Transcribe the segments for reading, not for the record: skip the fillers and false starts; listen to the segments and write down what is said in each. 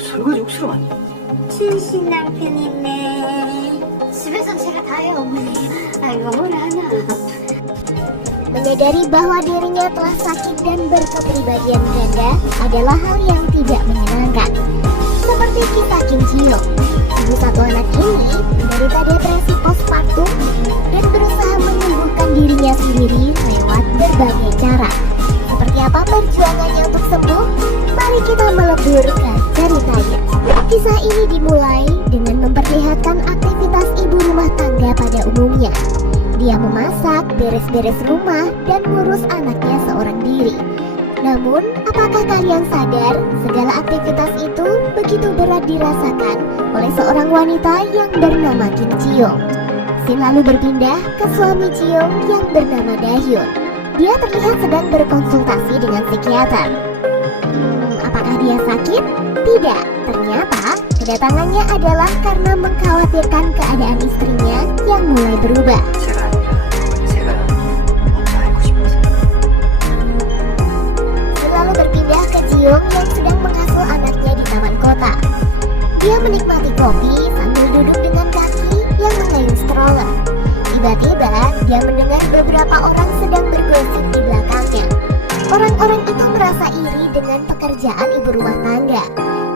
설거지 혹시로 많이? 춘신 남편이네. 집에선 제가 다 해요, 어머니. 아이고, 뭘 하나. Menyadari bahwa dirinya telah sakit dan berkepribadian ganda adalah hal yang tidak menyenangkan. Seperti kisah Kim Ji-young, ibu satu anak ini menderita depresi postpartum dan berusaha menyembuhkan dirinya sendiri lewat berbagai cara. Seperti apa perjuangannya untuk sembuh? Mari kita melebur ke ceritanya. Kisah ini dimulai dengan memperlihatkan aktivitas ibu rumah tangga pada umumnya. Dia memasak, beres-beres rumah, dan ngurus anaknya seorang diri. Namun, apakah kalian sadar segala aktivitas itu begitu berat dirasakan oleh seorang wanita yang bernama Kim Ji-young? Scene lalu berpindah ke suami Ji-young yang bernama Da-hyun. Dia terlihat sedang berkonsultasi dengan psikiater. Apakah dia sakit? Tidak. Ternyata kedatangannya adalah karena mengkhawatirkan keadaan istrinya yang mulai berubah. 제가 먼저 알고 싶어서. Lalu berpindah ke Ji-young yang sedang mengasuh anaknya di taman kota. Dia menikmati kopi sambil duduk dengan kaki yang mengayuh stroller. Tiba-tiba dia mendengar beberapa orang sedang bergosip di belakangnya. Orang-orang itu merasa iri dengan pekerjaan ibu rumah tangga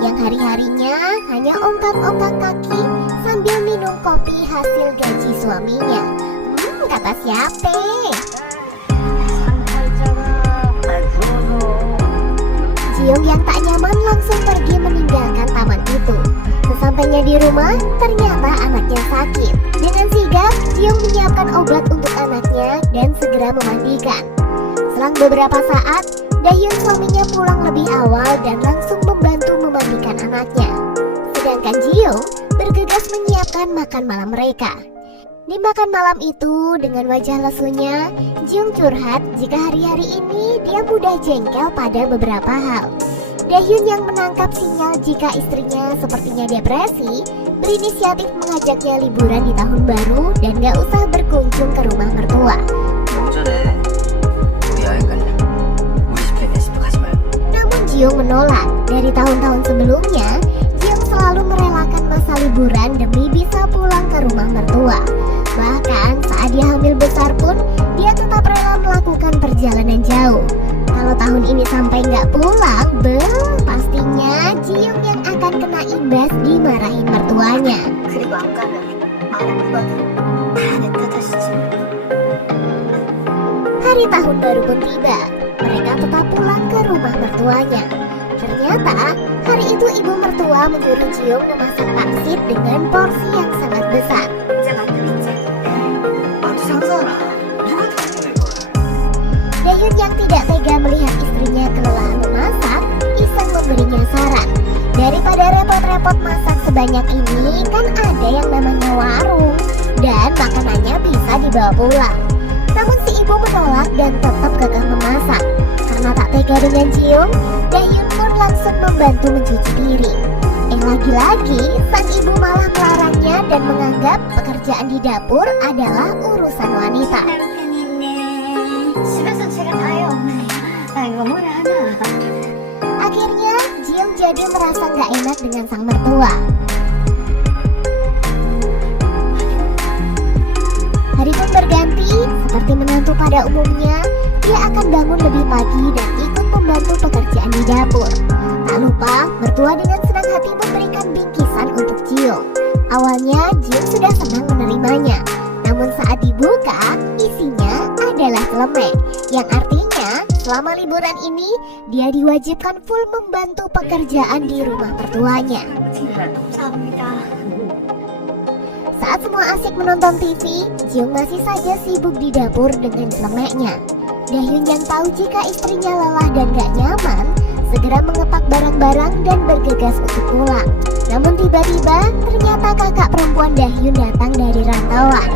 yang hari-harinya hanya ongkang-ongkang kaki sambil minum kopi hasil gaji suaminya. Kata siapa? Ji-young yang tak nyaman langsung pergi meninggalkan taman itu. Sesampainya di rumah, ternyata anaknya sakit. Dengan sigap, Ji-young menyiapkan obat untuk anaknya dan segera memandikan. Selang beberapa saat, Da-hyun suaminya pulang lebih awal dan langsung membantu memandikan anaknya. Sedangkan Ji-young bergegas menyiapkan makan malam mereka. Di makan malam itu, dengan wajah lesunya, Ji-young curhat jika hari-hari ini dia mudah jengkel pada beberapa hal. Da-hyun yang menangkap sinyal jika istrinya sepertinya depresi, berinisiatif mengajaknya liburan di tahun baru dan gak usah berkunjung ke rumah mertua. 명절에 우리 여행 갈래? 우리 집 대신 가지 말고. Namun Ji-young menolak. Dari tahun-tahun sebelumnya, Ji-young selalu merelakan masa liburan demi bisa pulang ke rumah mertua. Bahkan saat dia hamil besar pun, dia tetap rela melakukan perjalanan jauh. Kalau tahun ini sampai nggak pulang, pastinya Ji-young yang akan kena imbas dimarahin mertuanya. 그리고 안 가면 많은 물건은 다 내 탓이지. Hari tahun baru pun tiba. Mereka tetap pulang ke rumah mertuanya. Ternyata hari itu ibu mertua menyuruh Ji-young memasak pangsit dengan porsi yang sangat besar. 이제 만두 있지? 만두 상사라. 누구한테 주는 걸? Da-hyun yang tidak tega melihat istrinya kelelahan memasak, iseng memberinya saran. Daripada repot-repot masak sebanyak ini, kan ada yang namanya warung dan makanannya bisa dibawa pulang. Namun si ibu menolak dan tetap kekeh memasak. Karena tak tega dengan Ji-young, Da-hyun pun langsung membantu mencuci piring. Lagi-lagi sang ibu malah melarangnya dan menganggap pekerjaan di dapur adalah urusan wanita. 남편이네. 집에선 제가 다 해요, 어머니. 아이고, 뭘 하나. Akhirnya Ji-young jadi merasa nggak enak dengan sang mertua. Hari pun berganti, seperti menantu pada umumnya, dia akan bangun lebih pagi dan ikut membantu pekerjaan di dapur. Tak lupa, mertua dengan senang hati memberikan bingkisan untuk Ji-young. Awalnya Ji-young sudah senang menerimanya, namun saat dibuka, isinya adalah celemek, yang artinya selama liburan ini dia diwajibkan full membantu pekerjaan di rumah mertuanya. 정말 감사합니다. Saat semua asik menonton TV, Ji-young masih saja sibuk di dapur dengan celemeknya. Da-hyun yang tahu jika istrinya lelah dan gak nyaman, segera mengepak barang-barang dan bergegas untuk pulang. Namun tiba-tiba, ternyata kakak perempuan Da-hyun datang dari rantauan.